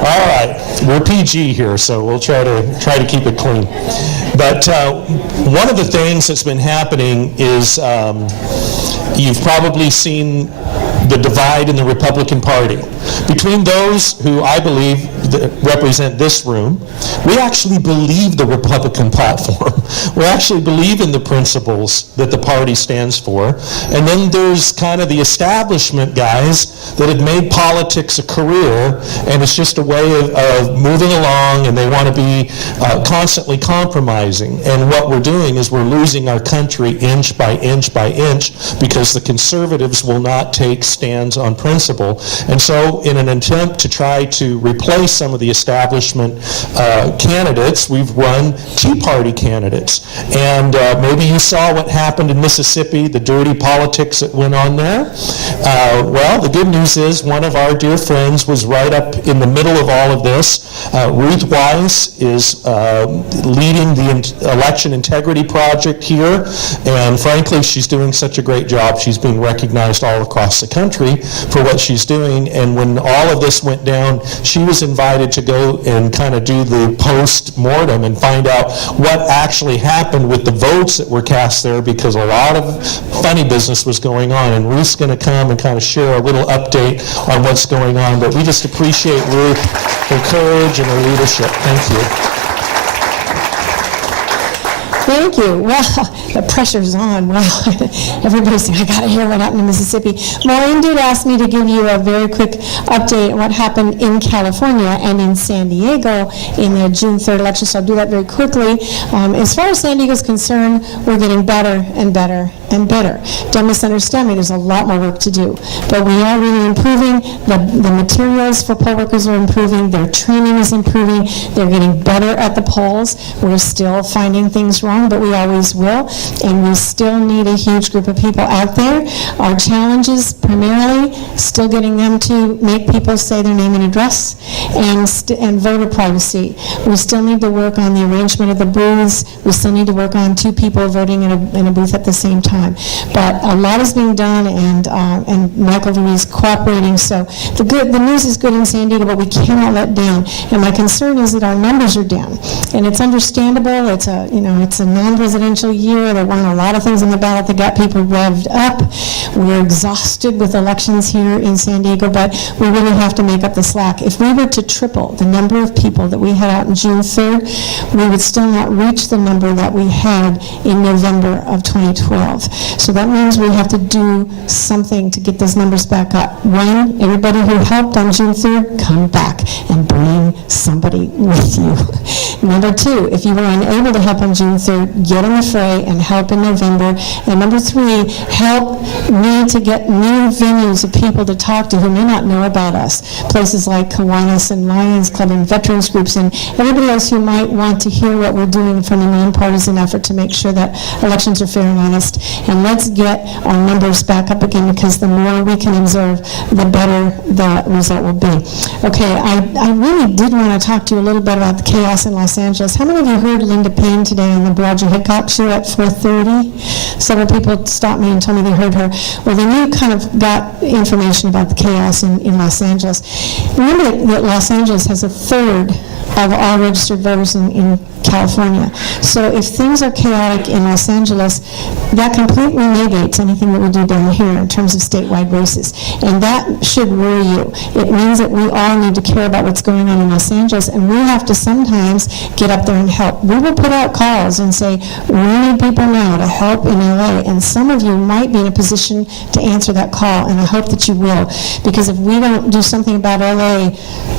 All right, we're PG here, so we'll try to keep it clean. But one of the things that's been happening is you've probably seen the divide in the Republican Party. Between those who I believe represent this room, we actually believe the Republican platform. We actually believe in the principles that the party stands for. And then there's kind of the establishment guys that have made politics a career, and it's just a way of moving along, and they want to be constantly compromising. And what we're doing is we're losing our country inch by inch by inch because the conservatives will not take stands on principle. And so in an attempt to try to replace some of the establishment candidates, we've run Tea Party candidates. And maybe you saw what happened in Mississippi, the dirty politics that went on there. Well, the good news is one of our dear friends was right up in the middle of all of this. Ruth Weiss is leading the Election Integrity Project here, and frankly, she's doing such a great job. She's being recognized all across the country for what she's doing, and when all of this went down, she was invited to go and kind of do the post-mortem and find out what actually happened with the votes that were cast there, because a lot of funny business was going on, and Ruth's going to come and kind of share a little update on what's going on. But we just appreciate Ruth, her courage and her leadership. Thank you. Thank you. Well, the pressure's on. Wow. Everybody's saying, I got to hear what happened in Mississippi. Maureen did ask me to give you a very quick update on what happened in California and in San Diego in the June 3rd election, so I'll do that very quickly. As far as San Diego's concerned, we're getting better and better and better. Don't misunderstand me, there's a lot more work to do. But we are really improving. The materials for poll workers are improving. Their training is improving. They're getting better at the polls. We're still finding things wrong, but we always will, and we still need a huge group of people out there. Our challenge is primarily still getting them to make people say their name and address, and voter privacy. We still need to work on the arrangement of the booths. We still need to work on 2 people voting in a booth at the same time. But a lot is being done, and Michael is cooperating. So the news is good in San Diego, but we cannot let down. And my concern is that our numbers are down, and it's understandable. It's a non-presidential year. They won a lot of things on the ballot that got people revved up. We're exhausted with elections here in San Diego, but we really have to make up the slack. If we were to triple the number of people that we had out in June 3rd, we would still not reach the number that we had in November of 2012. So that means we have to do something to get those numbers back up. One, everybody who helped on June 3rd, come back and bring somebody with you. Number 2, if you were unable to help on June 3rd, get in the fray and help in November. And number 3, help me to get new venues of people to talk to who may not know about us. Places like Kiwanis and Lions Club and veterans groups and everybody else who might want to hear what we're doing from a nonpartisan effort to make sure that elections are fair and honest. And let's get our numbers back up again, because the more we can observe, the better the result will be. Okay, I really did want to talk to you a little bit about the chaos in Los Angeles. How many of you heard Linda Payne today on the Roger Hickok show at 4:30? Several people stopped me and told me they heard her. Well, then you kind of got information about the chaos in Los Angeles. Remember that Los Angeles has 1/3 of all registered voters in California. So if things are chaotic in Los Angeles, that completely negates anything that we do down here in terms of statewide races. And that should worry you. It means that we all need to care about what's going on in Los Angeles, and we have to sometimes get up there and help. We will put out calls and say, we need people now to help in LA, and some of you might be in a position to answer that call, and I hope that you will, because if we don't do something about LA,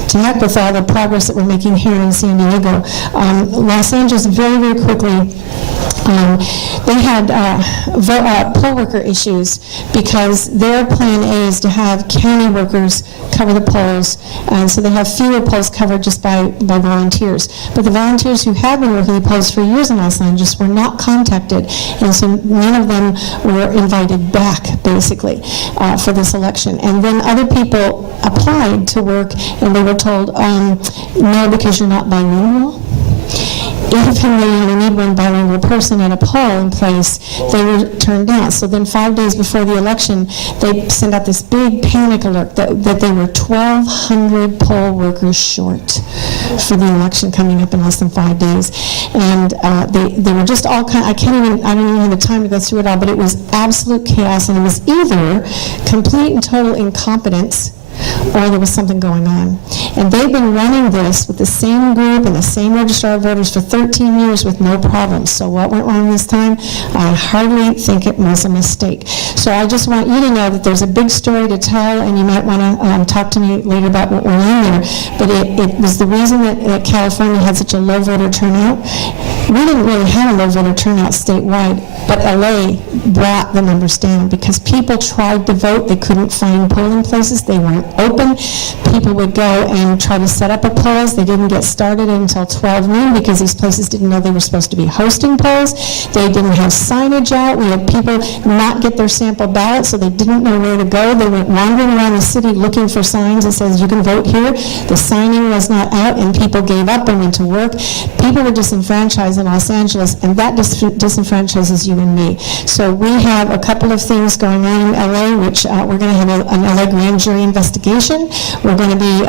to heck with all the progress that we're making here in San Diego. Los Angeles, very, very quickly, they had poll worker issues because their plan A is to have county workers cover the polls, and so they have fewer polls covered just by volunteers. But the volunteers who have been working the polls for years in Los Angeles were not contacted, and so none of them were invited back, basically, for this election. And then other people applied to work, and they were told, no, because you're not bilingual. even though you only need one bilingual person at a polling place, they were turned down. So then 5 days before the election, they sent out this big panic alert that they were 1,200 poll workers short for the election coming up in less than 5 days. And they were just all kind, I don't even have the time to go through it all, but it was absolute chaos, and it was either complete and total incompetence or there was something going on. And they've been running this with the same group and the same registrar of voters for 13 years with no problems. So what went wrong this time? I hardly think it was a mistake. So I just want you to know that there's a big story to tell, and you might want to talk to me later about what went on there. But it was the reason that California had such a low voter turnout. We didn't really have a low voter turnout statewide, but LA brought the numbers down because people tried to vote. They couldn't find polling places. They weren't open. People would go and try to set up a polls. They didn't get started until 12 noon because these places didn't know they were supposed to be hosting polls. They didn't have signage out. We had people not get their sample ballot, so they didn't know where to go. They went wandering around the city looking for signs that says you can vote here. The signing was not out, and people gave up and went to work. People were disenfranchised in Los Angeles, and that disenfranchises you and me. So we have a couple of things going on in LA, which we're going to have an LA grand jury investigation. We're going to be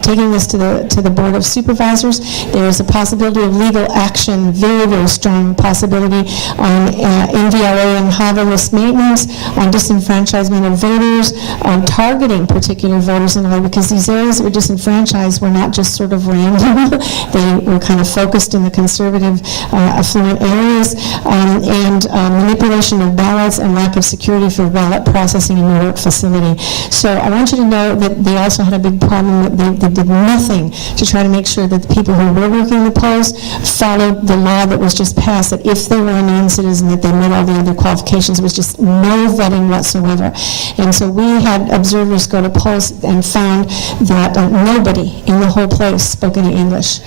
taking this to the Board of Supervisors. There is a possibility of legal action, very, very strong possibility on NVRA and HAVA list maintenance, on disenfranchisement of voters, on targeting particular voters in LA, because these areas that were disenfranchised were not just sort of random. They were kind of focused in the conservative, affluent areas, and manipulation of ballots and lack of security for ballot processing in New York facility. So I want you to know that they also had a big problem that they did nothing to try to make sure that the people who were working the polls followed the law that was just passed, that if they were a non-citizen, that they met all the other qualifications. It was just no vetting whatsoever. And so we had observers go to polls and found that nobody in the whole place spoke any English.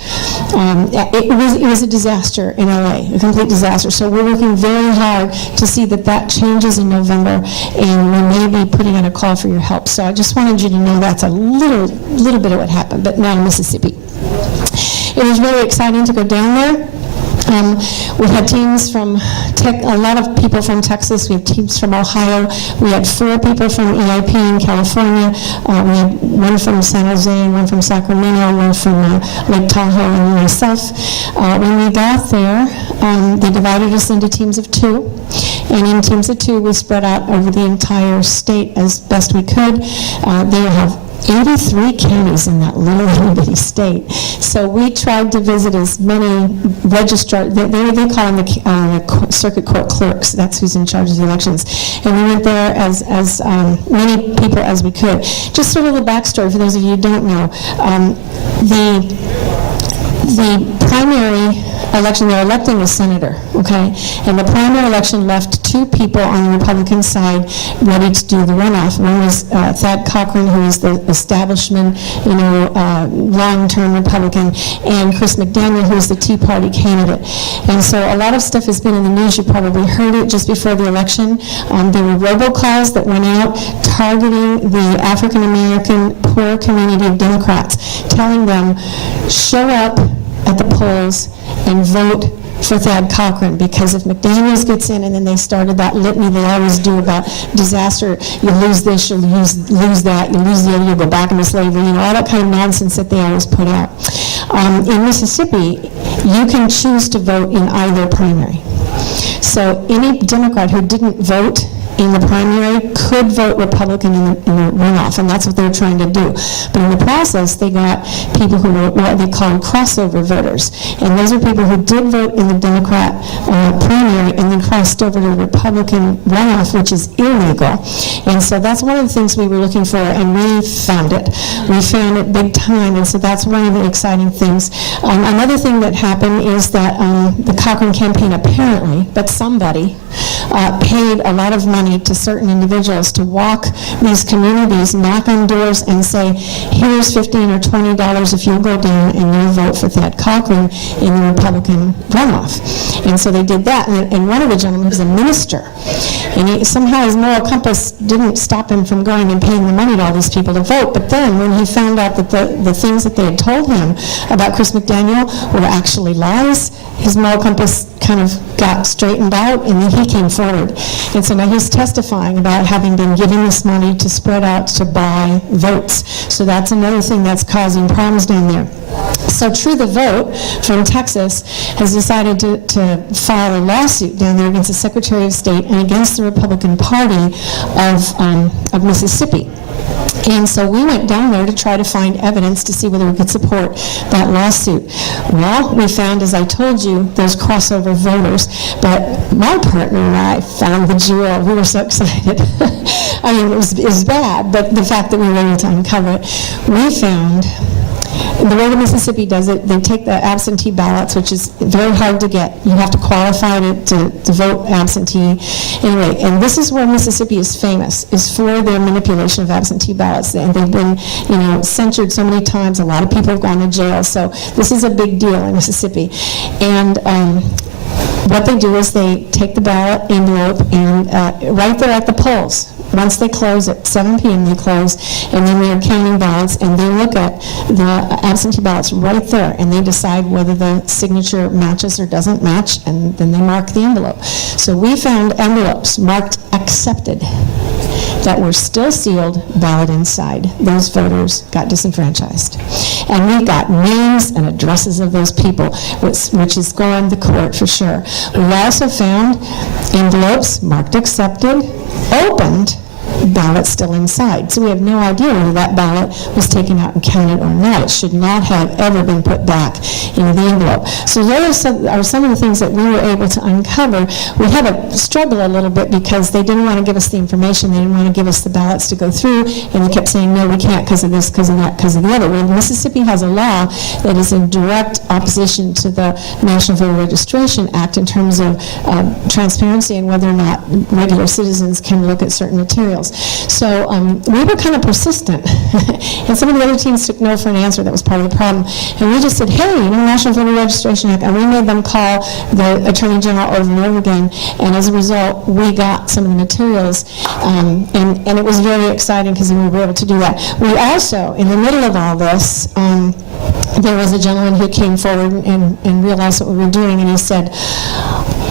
It was a disaster in LA, a complete disaster. So we're working very hard to see that changes in November, and we may be putting out a call for your help. So I just wanted you to know that's a little bit of what happened, but not in Mississippi. It was really exciting to go down there. We had teams from, a lot of people from Texas. We had teams from Ohio. We had 4 people from EIP in California. We had one from San Jose, one from Sacramento, one from Lake Tahoe, and myself. When we got there, they divided us into teams of 2. And in teams of 2, we spread out over the entire state as best we could. They have 83 counties in that little bitty state. So we tried to visit as many registrars, they call them the circuit court clerks, that's who's in charge of the elections. And we went there as many people as we could. Just sort of the backstory for those of you who don't know. The primary election, they're electing a senator, okay? And the primary election left 2 people on the Republican side ready to do the runoff. One was Thad Cochran, who is the establishment, long-term Republican, and Chris McDaniel, who is the Tea Party candidate. And so a lot of stuff has been in the news. You probably heard it just before the election. There were robocalls that went out targeting the African-American poor community of Democrats, telling them, show up at the polls and vote for Thad Cochran, because if McDaniels gets in, and then they started that litany they always do about disaster, you lose this, you lose that, you lose the other, you go back into slavery, all that kind of nonsense that they always put out. In Mississippi, you can choose to vote in either primary. So any Democrat who didn't vote in the primary could vote Republican in the runoff, and that's what they're trying to do. But in the process, they got people who were what they call crossover voters, and those are people who did vote in the Democrat primary and then crossed over to the Republican runoff, which is illegal. And so that's one of the things we were looking for, and we found it. We found it big time, and so that's one of the exciting things. Another thing that happened is that the Cochran campaign apparently, but somebody, paid a lot of money money to certain individuals to walk these communities, knock on doors, and say, here's $15 or $20 if you'll go down and you'll vote for Thad Cochran in the Republican runoff. And so they did that, and one of the gentlemen was a minister, and somehow his moral compass didn't stop him from going and paying the money to all these people to vote. But then when he found out that the things that they had told him about Chris McDaniel were actually lies, his moral compass kind of got straightened out, and then he came forward. And so now he's testifying about having been given this money to spread out to buy votes. So that's another thing that's causing problems down there. So True the Vote from Texas has decided to file a lawsuit down there against the Secretary of State and against the Republican Party of Mississippi. And so we went down there to try to find evidence to see whether we could support that lawsuit. Well, we found, as I told you, those crossover voters. But my partner and I found the jewel. We were so excited. I mean, it was bad, but the fact that we were able to uncover it, we found. The way that Mississippi does it, they take the absentee ballots, which is very hard to get. You have to qualify to vote absentee. Anyway, and this is where Mississippi is famous, is for their manipulation of absentee ballots. And they've been, censured so many times. A lot of people have gone to jail. So this is a big deal in Mississippi. And what they do is they take the ballot envelope and right there at the polls, once they close at 7 p.m. they close, and then they're counting ballots, and they look at the absentee ballots right there, and they decide whether the signature matches or doesn't match, and then they mark the envelope. So we found envelopes marked accepted that were still sealed, ballot inside. Those voters got disenfranchised. And we got names and addresses of those people, which is going to court for sure. We also found envelopes marked accepted, opened, ballot still inside. So we have no idea whether that ballot was taken out and counted or not. It should not have ever been put back into the envelope. So those are some of the things that we were able to uncover. We had to struggle a little bit because they didn't want to give us the information. They didn't want to give us the ballots to go through, and they kept saying, no, we can't because of this, because of that, because of the other. Well, Mississippi has a law that is in direct opposition to the National Voter Registration Act in terms of transparency and whether or not regular citizens can look at certain materials. So we were kind of persistent, and some of the other teams took no for an answer. That was part of the problem. And we just said, hey, National Voter Registration Act, and we made them call the Attorney General over and over again, and as a result, we got some of the materials, and it was very exciting because we were able to do that. We also, in the middle of all this, there was a gentleman who came forward and realized what we were doing, and he said,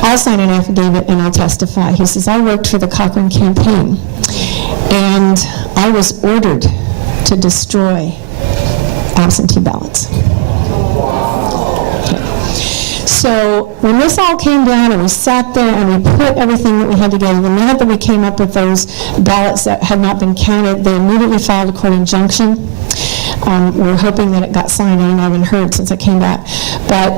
I'll sign an affidavit and I'll testify. He says, I worked for the Cochran campaign, and I was ordered to destroy absentee ballots. So when this all came down and we sat there and we put everything that we had together, the minute that we came up with those ballots that had not been counted, they immediately filed a court injunction. We're hoping that it got signed. I haven't heard since I came back. But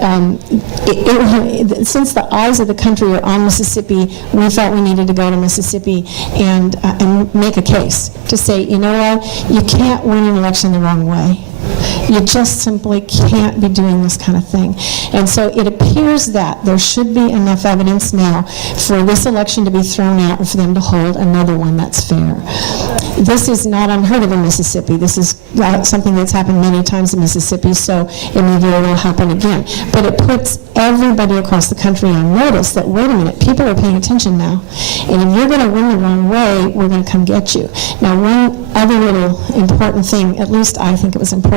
since the eyes of the country are on Mississippi, we felt we needed to go to Mississippi and make a case to say, you know what, you can't win an election the wrong way. You just simply can't be doing this kind of thing. And so it appears that there should be enough evidence now for this election to be thrown out and for them to hold another one that's fair. This is not unheard of in Mississippi. This is something that's happened many times in Mississippi, so it may very well happen again. But it puts everybody across the country on notice that, wait a minute, people are paying attention now. And if you're going to win the wrong way, we're going to come get you. Now, one other little important thing, at least I think it was important,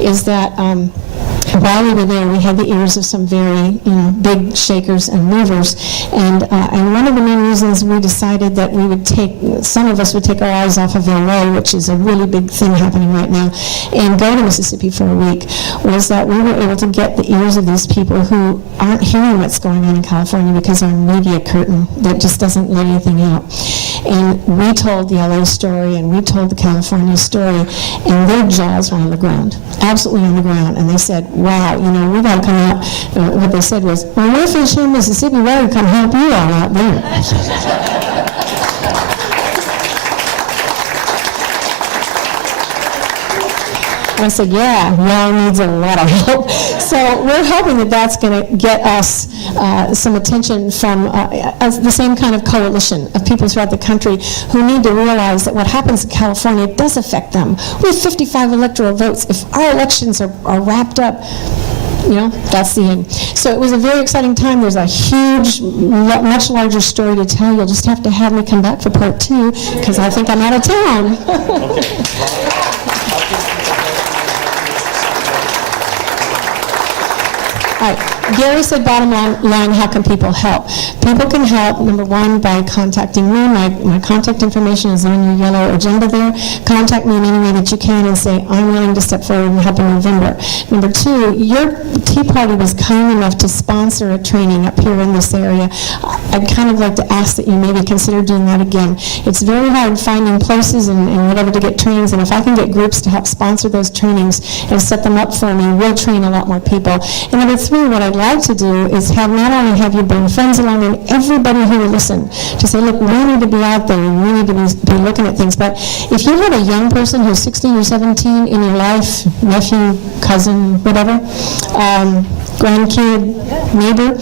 is that while we were there, we had the ears of some very, big shakers and movers, and one of the main reasons we decided that we would some of us would take our eyes off of LA, which is a really big thing happening right now, and go to Mississippi for a week, was that we were able to get the ears of these people who aren't hearing what's going on in California because our media curtain that just doesn't let anything out. And we told the LA story, and we told the California story, and their jaws were on the ground, absolutely on the ground, and they said, wow, we got to come out. What they said was, well, we're fishing in Mississippi, we're going to come help you all out there. And I said, yeah, Long needs a lot of help. So we're hoping that that's going to get us some attention from the same kind of coalition of people throughout the country who need to realize that what happens in California does affect them. We have 55 electoral votes. If our elections are wrapped up, that's the end. So it was a very exciting time. There's a huge, much larger story to tell. You'll just have to have me come back for part 2, because I think I'm out of town. All right. Gary said bottom line, how can people help? People can help, number one, by contacting me. My contact information is on your yellow agenda there. Contact me in any way that you can and say, I'm willing to step forward and help in November. Number two, your Tea Party was kind enough to sponsor a training up here in this area. I'd kind of like to ask that you maybe consider doing that again. It's very hard finding places and whatever to get trainings, and if I can get groups to help sponsor those trainings and set them up for me, we'll train a lot more people. And number three, what I'd like to do is not only have you bring friends along and everybody who will listen to say, look, we need to be out there and we need to be looking at things. But if you have a young person who's 16 or 17 in your life, nephew, cousin, whatever, grandkid, neighbor,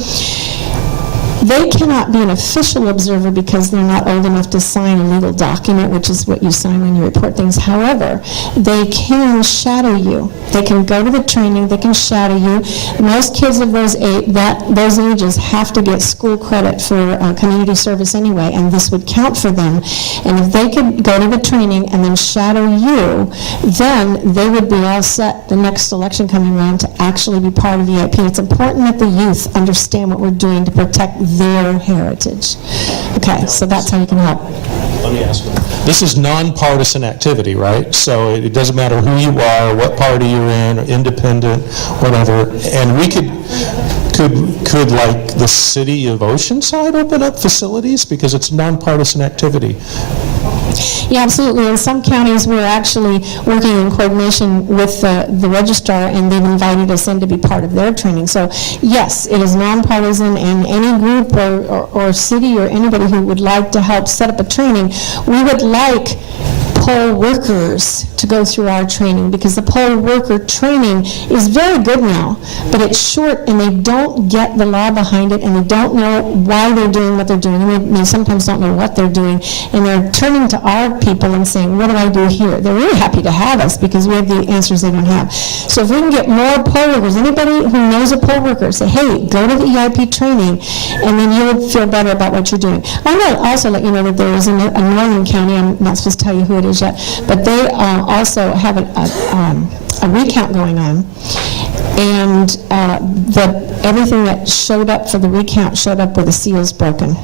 they cannot be an official observer because they're not old enough to sign a legal document, which is what you sign when you report things. However, they can shadow you. They can go to the training, they can shadow you. Most kids of those ages have to get school credit for community service anyway, and this would count for them. And if they could go to the training and then shadow you, then they would be all set the next election coming around to actually be part of the EIP. It's important that the youth understand what we're doing to protect their heritage. Okay, so that's how you can help. Let me ask you. This is nonpartisan activity, right? So it doesn't matter who you are, what party you're in, or independent, whatever. And we could like the city of Oceanside open up facilities because it's nonpartisan activity? Yeah, absolutely. In some counties, we're actually working in coordination with the registrar, and they've invited us in to be part of their training. So, yes, it is nonpartisan, and any group or city or anybody who would like to help set up a training, we would like poll workers to go through our training, because the poll worker training is very good now, but it's short and they don't get the law behind it, and they don't know why they're doing what they're doing, and they sometimes don't know what they're doing, and they're turning to our people and saying, what do I do here? They're really happy to have us because we have the answers they don't have. So if we can get more poll workers, anybody who knows a poll worker, say, hey, go to the EIP training, and then you'll feel better about what you're doing. I want to also let you know that there is a northern county, I'm not supposed to tell you who it is yet, but they also have a recount going on, and everything that showed up for the recount showed up with the seals broken.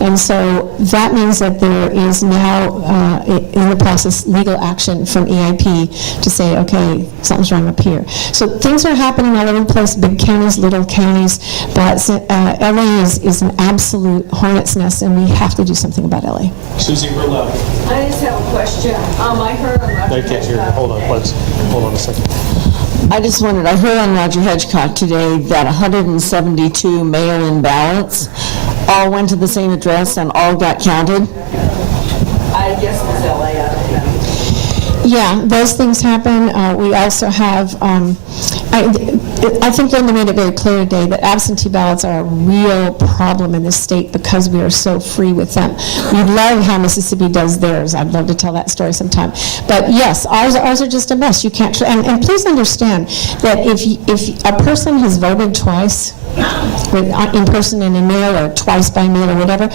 And so that means that there is now in the process legal action from EIP to say, okay, something's wrong up here. So things are happening all over the place, big counties, little counties, but LA is an absolute hornet's nest, and we have to do something about LA. Susie, real loud. I just have a question. I heard on Roger They can't hear you. Hold on, please. Hold on a second. I heard on Roger Hedgecock today that 172 mail-in ballots all went to the same address and all got counted. I guess it was LA, I don't know. Yeah, those things happen. We also have, I think Linda made it very clear today that absentee ballots are a real problem in this state because we are so free with them. We love how Mississippi does theirs. I'd love to tell that story sometime. But yes, ours are just a mess. You can't, and please understand that if a person has voted twice, in person and in mail, or twice by mail or whatever,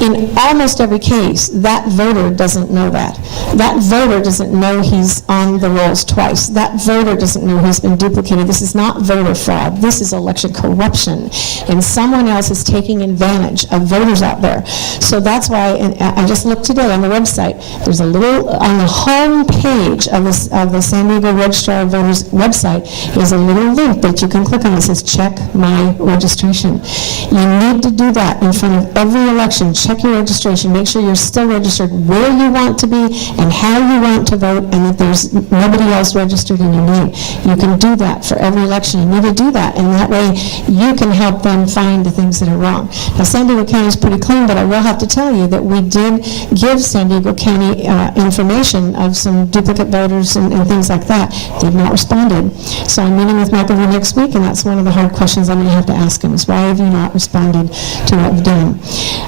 in almost every case, that voter doesn't know that. That voter doesn't know he's on the rolls twice. That voter doesn't know he's been duplicated. This is not voter fraud. This is election corruption. And someone else is taking advantage of voters out there. So that's why, and I just looked today on the website, there's a little, on the home page of the San Diego Registrar of Voters website, is a little link that you can click on that says, check my registration. You need to do that in front of every election. Check your registration. Make sure you're still registered where you want to be and how you want to vote, and that there's nobody else registered in your name. You can do that for every election. You need to do that, and that way you can help them find the things that are wrong. Now, San Diego County is pretty clean, but I will have to tell you that we did give San Diego County information of some duplicate voters and things like that. They've not responded. So I'm meeting with Michael next week, and that's one of the hard questions I'm going to have to ask him, is why have you not responded to what we've done?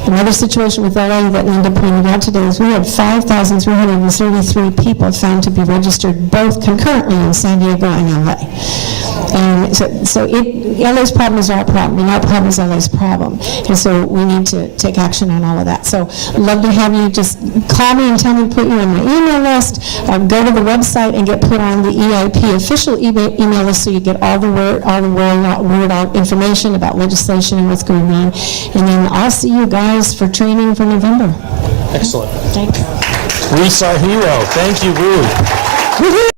Another situation with LA that Linda pointed out today is we had 5,333 people found to be registered both concurrently in San Diego and LA. And so LA's problem is our problem, and our problem is LA's problem. And so we need to take action on all of that. So I'd love to have you just call me and tell me to put you on my email list. Go to the website and get put on the EIP official email list, so you get all the word out information about legislation and what's going on. And then I'll see you guys for training for November. Excellent. Thanks. Ruth's our hero. Thank you, Ruth.